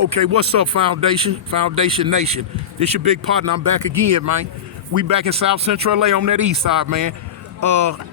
Okay, what's up, Foundation Nation? This your big partner. I'm back again, man. We back in South Central LA on that east side, man.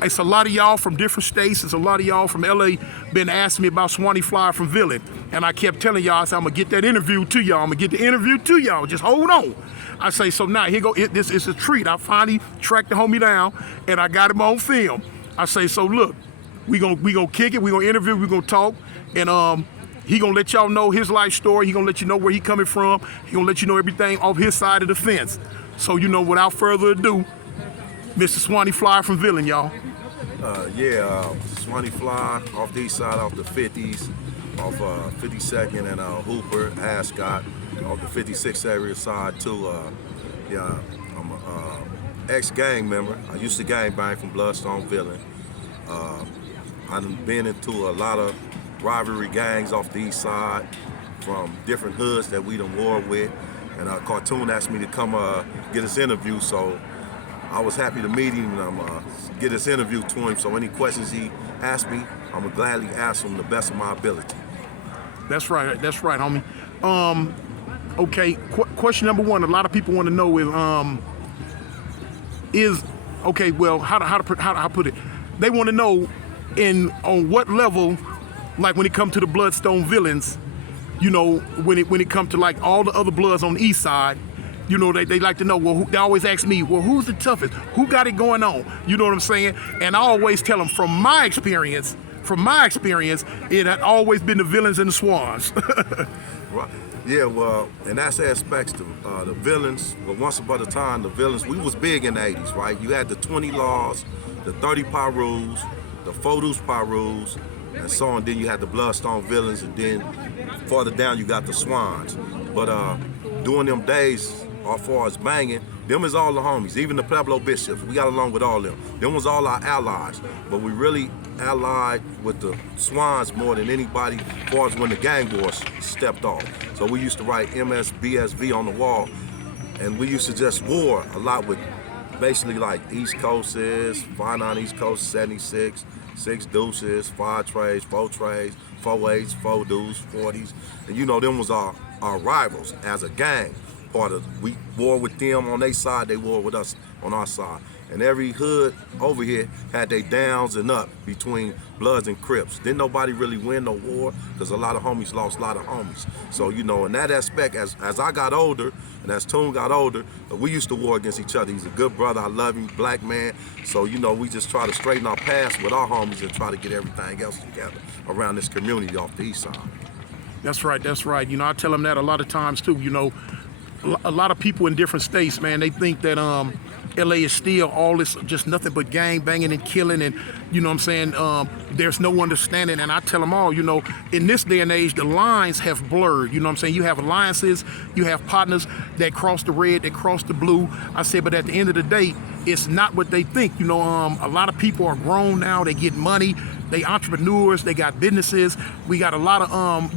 It's a lot of y'all from different states. It's a lot of y'all from LA been asking me about Swanny Flyer from Villain. And I kept telling y'all, I said, I'm gonna get that interview to y'all. I'm gonna get the interview to y'all. Just hold on. I say, so now here go, this is a treat. I finally tracked the homie down and I got him on film. I say, so look, we gonna kick it, we gonna interview, we gonna talk, and he gonna let y'all know his life story. He gonna let you know where he coming from. He gonna let you know everything off his side of the fence. So without further ado, Mr. Swanny Flyer from Villain, y'all. Swanny Fly off the east side, off the 50s, off 52nd and Hooper, Ascot, off the 56th area side too. I'm a ex-gang member. I used to gang bang from Bloodstone, Villain. I've been into a lot of rivalry gangs off the east side from different hoods that we done war with. And Cartoon asked me to come get this interview, so I was happy to meet him and get this interview to him. So any questions he asked me, I'm gonna gladly answer them the best of my ability. That's right, homie. Okay, question number one. A lot of people want to know how to put it. They want to know on what level, like when it comes to the Bloodstone villains, when it comes to like all the other Bloods on the east side, they like to know, they always ask me, who's the toughest? Who got it going on? You know what I'm saying? And I always tell them from my experience, it had always been the villains and the swans. Right. Yeah, well, in that aspects, the villains, but once upon a time, the villains, we was big in the 80s, right? You had the 20 laws, the 30 power rules, the 4 deuce power rules, and so on. Then you had the Bloodstone villains, and then farther down you got the swans. But during them days, as far as banging, them is all the homies, even the Pueblo Bishops. We got along with all them. Them was all our allies. But we really allied with the swans more than anybody as far as when the gang wars stepped off. So we used to write MSBSV on the wall, and we used to just war a lot with basically like East Coast is, 59 East Coast, 76, 6 deuces, 5 trays, 4 trays, 4 8s, 4 deuces, 40s. And them was our rivals as a gang. We war with them on their side, they war with us on our side. And every hood over here had their downs and up between Bloods and Crips. Didn't nobody really win no war because a lot of homies lost a lot of homies. So, in that aspect, as I got older and as Toon got older, we used to war against each other. He's a good brother, I love him, black man. So, we just try to straighten our past with our homies and try to get everything else together around this community off the east side. That's right. I tell them that a lot of times too, a lot of people in different states, man, they think that LA is still all this, just nothing but gang banging and killing, and there's no understanding. And I tell them all, in this day and age, the lines have blurred. You have alliances, you have partners that cross the red, that cross the blue. I said, but at the end of the day, it's not what they think. A lot of people are grown now, they get money, they entrepreneurs, they got businesses. We got a lot of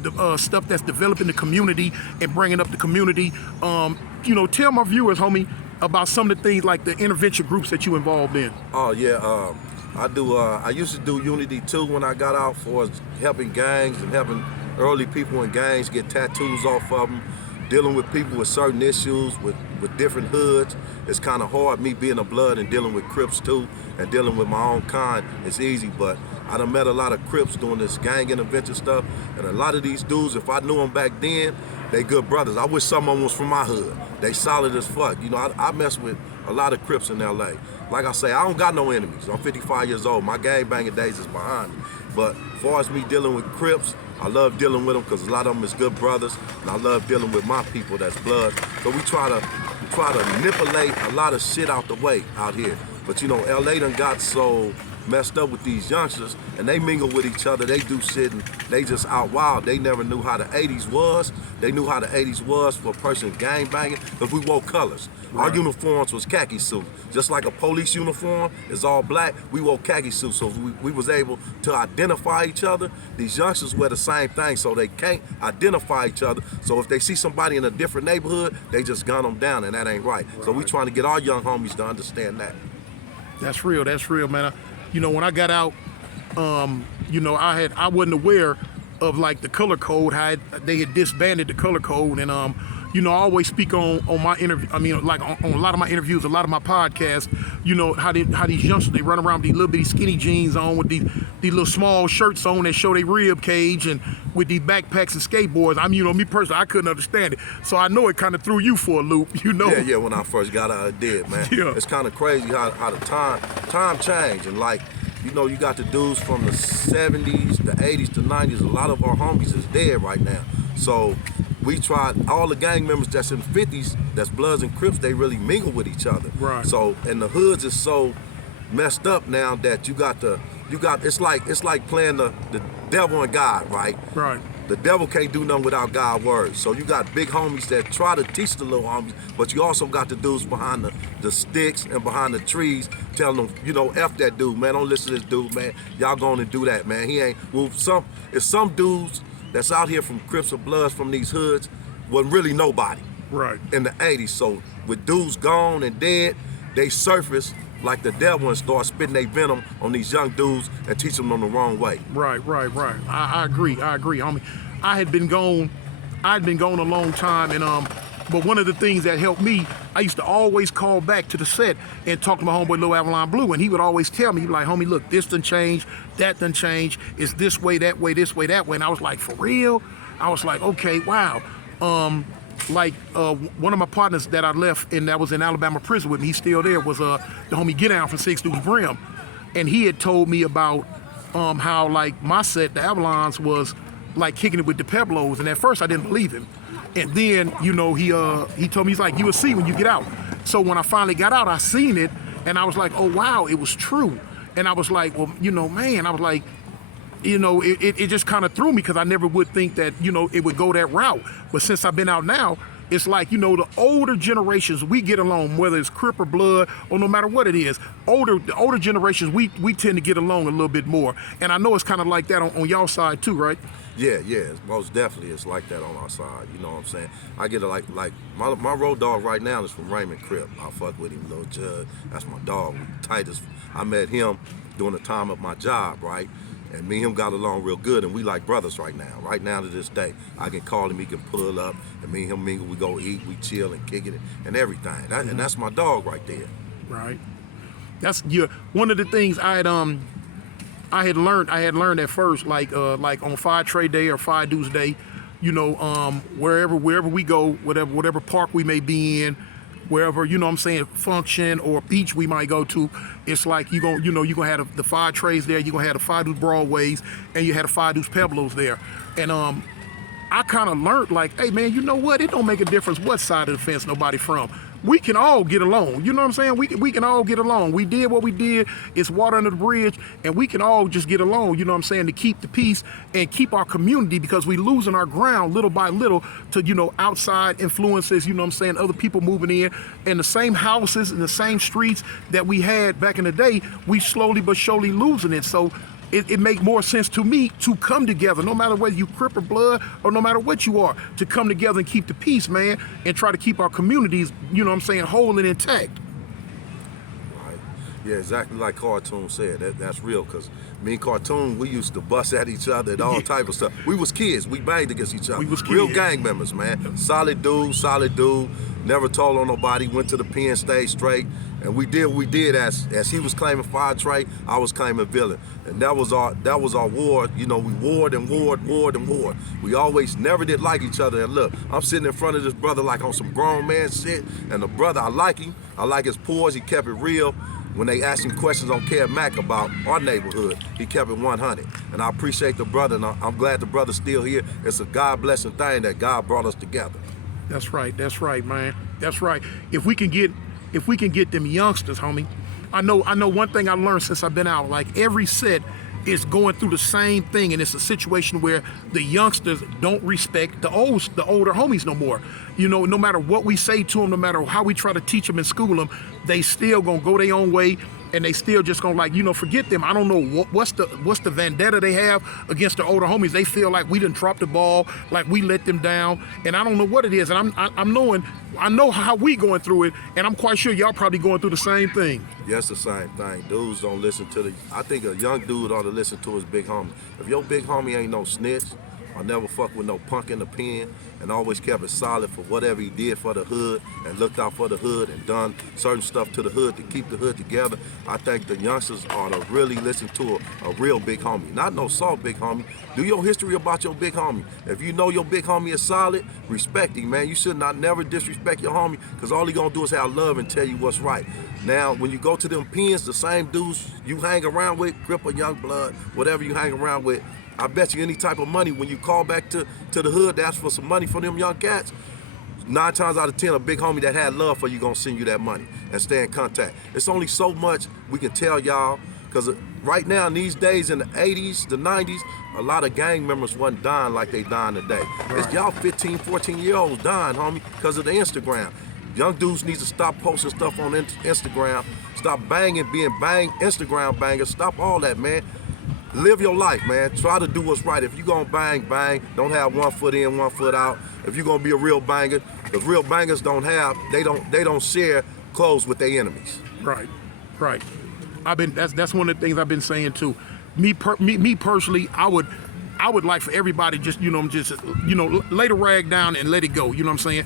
the stuff that's developing the community and bringing up the community. Tell my viewers, homie, about some of the things like the intervention groups that you involved in. Oh yeah, I do. I used to do Unity too when I got out, for helping gangs and helping early people in gangs get tattoos off of them, dealing with people with certain issues with different hoods. It's kind of hard, me being a Blood and dealing with Crips too, and dealing with my own kind. It's easy, but I done met a lot of Crips doing this gang intervention stuff, and a lot of these dudes, if I knew them back then, they good brothers. I wish some of them was from my hood. They solid as fuck. I mess with a lot of Crips in LA. Like I say, I don't got no enemies. I'm 55 years old. My gang banging days is behind me. But as far as me dealing with Crips, I love dealing with them because a lot of them is good brothers, and I love dealing with my people that's Blood. So we try to manipulate a lot of shit out the way out here. But LA done got so messed up with these youngsters, and they mingle with each other, they do shit, and they just out wild. They never knew how the 80s was. They knew how the 80s was for a person gang banging, because we wore colors. Right. Our uniforms was khaki suits. Just like a police uniform is all black, we wore khaki suits, so we was able to identify each other. These youngsters wear the same thing, so they can't identify each other. So if they see somebody in a different neighborhood, they just gun them down, and that ain't right. So we trying to get our young homies to understand that. That's real, man. When I got out, I wasn't aware of like the color code, how they had disbanded the color code, and you know, I always speak on my interview. I mean, like on a lot of my interviews, a lot of my podcasts. You know how these youngsters, they run around with these little bitty skinny jeans on, with these little small shirts on that show their rib cage, and with these backpacks and skateboards. I mean, you know, me personally, I couldn't understand it. So I know it kind of threw you for a loop. You know. Yeah. When I first got out, it did, man. Yeah. It's kind of crazy how the time changed, and like, you know, you got the dudes from the 70s, the 80s, the 90s. A lot of our homies is dead right now. So we tried, all the gang members that's in the 50s, that's Bloods and Crips, they really mingle with each other. Right. So, and the hoods is so messed up now that it's like playing the devil and God, right? Right. The devil can't do nothing without God's word. So you got big homies that try to teach the little homies, but you also got the dudes behind the sticks and behind the trees telling them, you know, F that dude, man. Don't listen to this dude, man. Y'all going to do that, man. He ain't, well, it's some dudes that's out here from Crips or Bloods from these hoods wasn't really nobody. Right. In the 80s. So with dudes gone and dead, they surface like the devil and start spitting their venom on these young dudes and teach them on the wrong way. Right. I agree, homie. I had been gone a long time, and but one of the things that helped me, I used to always call back to the set and talk to my homeboy Lil Avalon Blue, and he would always tell me, he'd be like, homie, look, this done changed, that done changed, it's this way, that way, this way, that way. And I was like, for real? I was like, okay, wow. One of my partners that I left and that was in Alabama prison with me, he's still there, was the homie Get Down from Six Deuce Brim. And he had told me about how like my set, the Avalons, was like kicking it with the Peblos. And at first I didn't believe him. And then, you know, he told me, he's like, you will see when you get out. So when I finally got out, I seen it and I was like, oh wow, it was true. And I was like, well, you know, man, I was like, you know, it just kind of threw me, because I never would think that, you know, it would go that route. But since I've been out now, it's like, you know, the older generations, we get along, whether it's Crip or Blood or no matter what it is. The older generations, we tend to get along a little bit more. And I know it's kind of like that on y'all side too, right? Yeah, most definitely it's like that on our side. You know what I'm saying? I get it like my road dog right now is from Raymond Crip. I fuck with him, Lil Judd. That's my dog. We tightest. I met him during the time of my job, right? And me and him got along real good, and we like brothers right now. Right now to this day, I can call him, he can pull up, and me and him mingle. We go eat, we chill and kick it and everything. And that's my dog right there. Right. That's one of the things I had learned at first, like on Fire Trade Day or Fire Deuce Day, you know, wherever we go, whatever park we may be in, wherever, you know what I'm saying, function or beach we might go to, it's like you're gonna have the Fire Trays there, you're gonna have the Fire Deuce Broadways, and you had the Fire Deuce Peblos there. And I kind of learned, like, hey man, you know what, it don't make a difference what side of the fence nobody from. We can all get along, you know what I'm saying? We can all get along. We did what we did, it's water under the bridge, and we can all just get along, you know what I'm saying, to keep the peace and keep our community, because we losing our ground little by little to, you know, outside influences, you know what I'm saying, other people moving in, and the same houses and the same streets that we had back in the day, we slowly but surely losing it. So it make more sense to me to come together, no matter whether you Crip or Blood or no matter what you are, to come together and keep the peace, man, and try to keep our communities, you know what I'm saying, whole and intact. Right. Yeah, exactly like Cartoon said. That's real, because me and Cartoon, we used to bust at each other and all type of stuff. We was kids. We banged against each other. We was kids. Real gang members, man. Solid dude. Never told on nobody. Went to the pen, stayed straight. And we did what we did as he was claiming Fire Trey, I was claiming Villain. And that was our war. You know, we warred and warred. We always never did like each other. And look, I'm sitting in front of this brother like on some grown man shit. And the brother, I like him. I like his poise. He kept it real. When they asked him questions on Care Mac about our neighborhood, he kept it 100. And I appreciate the brother, and I'm glad the brother's still here. It's a God-blessing thing that God brought us together. That's right, man. That's right. If we can get them youngsters, homie. I know one thing I learned since I've been out, like every set is going through the same thing, and it's a situation where the youngsters don't respect the older homies no more. You know, no matter what we say to them, no matter how we try to teach them and school them, they still gonna go their own way, and they still just gonna, like, you know, forget them. I don't know what's the vendetta they have against the older homies. They feel like we done dropped the ball, like we let them down, and I don't know what it is. And I know how we going through it, and I'm quite sure y'all probably going through the same thing. Yes, the same thing. Dudes don't listen to I think a young dude ought to listen to his big homie. If your big homie ain't no snitch, I never fucked with no punk in the pen, and always kept it solid for whatever he did for the hood, and looked out for the hood and done certain stuff to the hood to keep the hood together. I think the youngsters ought to really listen to a real big homie, not no soft big homie. Do your history about your big homie. If you know your big homie is solid, respect him, man. You should not never disrespect your homie, because all he gonna do is have love and tell you what's right. Now, when you go to them pens, the same dudes you hang around with, Cripple, Young Blood, whatever you hang around with, I bet you any type of money, when you call back to the hood to ask for some money for them young cats, 9 times out of 10, a big homie that had love for you gonna send you that money and stay in contact. It's only so much we can tell y'all, because right now, in these days, in the 80s, the 90s, a lot of gang members wasn't dying like they dying today. Right. It's y'all 15, 14-year-olds dying, homie, because of the Instagram. Young dudes need to stop posting stuff on Instagram, stop being Instagram bangers, stop all that, man. Live your life, man. Try to do what's right. If you gonna bang, bang. Don't have one foot in, one foot out. If you gonna be a real banger, because real bangers they don't share clothes with their enemies. Right, right. That's one of the things I've been saying too. Me personally, I would like for everybody just lay the rag down and let it go. You know what I'm saying?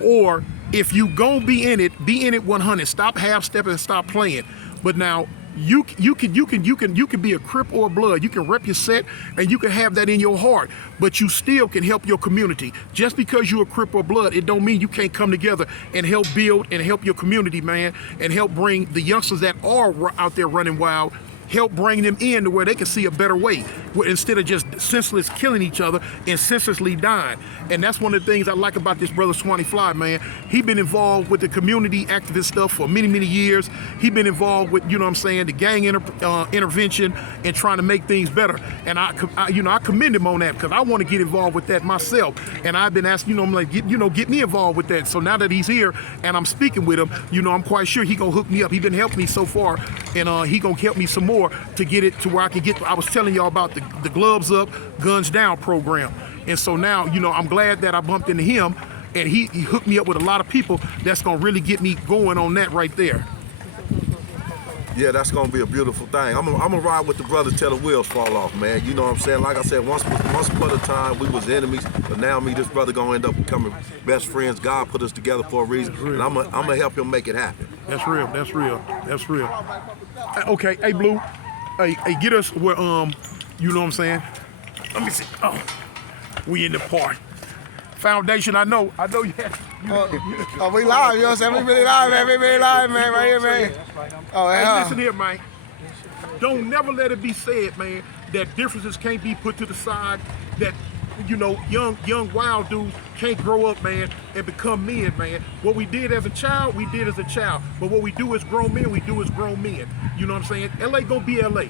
Or if you gonna be in it 100. Stop half stepping and stop playing. But now you can be a Crip or a Blood. You can rep your set and you can have that in your heart, but you still can help your community. Just because you're a Crip or Blood, it don't mean you can't come together and help build and help your community, man, and help bring the youngsters that are out there running wild, help bring them in to where they can see a better way, instead of just senseless killing each other and senselessly dying. And that's one of the things I like about this brother Swanny Fly, man. He been involved with the community activist stuff for many, many years. He been involved with, the gang intervention and trying to make things better. And I commend him on that, because I want to get involved with that myself. And I've been asking, I'm like, get me involved with that. So now that he's here and I'm speaking with him, I'm quite sure he gonna hook me up. He been helping me so far, and he gonna help me some more to get it to where I can get. I was telling y'all about the Gloves Up, Guns Down program, and so now I'm glad that I bumped into him, and he hooked me up with a lot of people that's gonna really get me going on that right there. Yeah, that's gonna be a beautiful thing. I'm gonna ride with the brother till the wheels fall off, man. You know what I'm saying? Like I said, once upon a time we was enemies, but now me, this brother gonna end up becoming best friends. God put us together for a reason, and I'm gonna help him make it happen. That's real. That's real. That's real. Okay, hey Blue, hey, get us where you know what I'm saying? Let me see. Oh, we in the park. Foundation, I know you had. We live, you know what I'm saying? We really live, man. We really live, man, right here, man. Oh, yeah. Hey, listen here, man. Don't never let it be said, man, that differences can't be put to the side, that young wild dudes can't grow up, man, and become men, man. What we did as a child, we did as a child. But what we do as grown men, we do as grown men. You know what I'm saying? LA gonna be LA.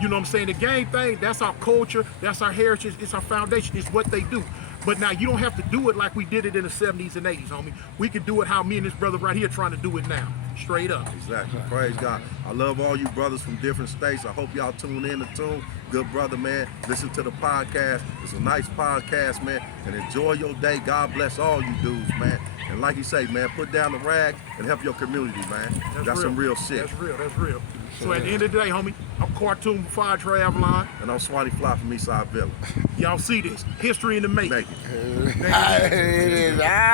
You know what I'm saying? The gang thing, that's our culture, that's our heritage, it's our foundation, it's what they do. But now you don't have to do it like we did it in the 70s and 80s, homie. We can do it how me and this brother right here trying to do it now, straight up. Exactly. Praise God. I love all you brothers from different states. I hope y'all tune in to tune. Good brother, man. Listen to the podcast. It's a nice podcast, man. And enjoy your day. God bless all you dudes, man. And like you say, man, put down the rag and help your community, man. That's some real shit. That's real. That's real. So at the end of the day, homie, I'm Cartoon 52nd Avalon. And I'm Swanny Fly from Eastside Village. Y'all see this. History in the making.